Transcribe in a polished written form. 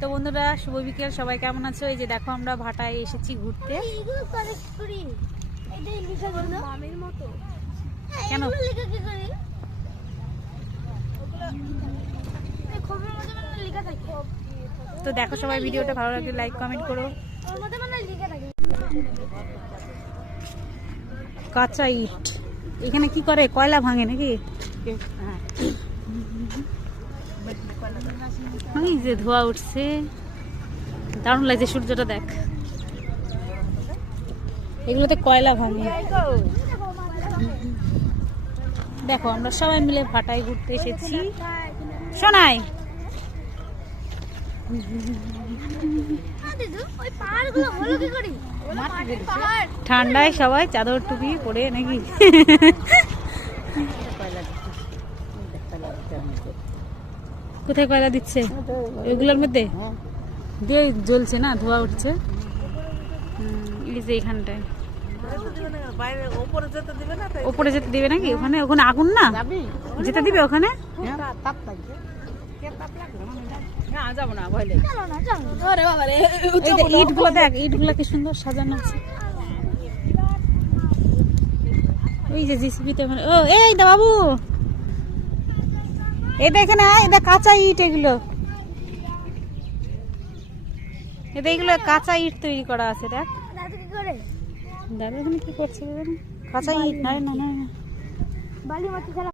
তো বন্ধুরা, শুভ বিকেল, সবাই কেমন আছো? এই যে দেখো, আমরা ভাটায় এসেছি ঘুরতে। কেন? তো দেখো সবাই, ভিডিওটা ভালো লাগলে লাইক কমেন্ট করো। কাঁচা ইট এখানে কি করে? কয়লা ভাঙে নাকি? এই যে ধোয়া উঠছে, দারুণ লাগছে। সূর্যটা দেখ, এগুলোতে কয়লা ভাঙে। দেখো, আমরা সবাই মিলে ভাটায় ঘুরতে এসেছি। শোনাই, ঠান্ডায় সবাই চাদর টুপি পরে নাকি? কোথায় কয়লা দিচ্ছে? এগুলোর মধ্যে দিয়ে জ্বলছে না, ধোয়া উঠছে। এই যে এখানটায় ওপরে যেতে দিবে নাকি? ওখানে ওখানে আগুন না, যেতে দিবে ওখানে? ইট গুলো দেখ, ইট গুলা কি সুন্দর সাজানো আছে। ওই যে জিসিবিতে, ও এই দা বাবু, এটা এখানে এটা কাঁচা ইট, এগুলো এটা এগুলো কাঁচা ইট তৈরি করা আছে। দেখ দাদা এখানে কি করছে? কাঁচা ইট না, না না।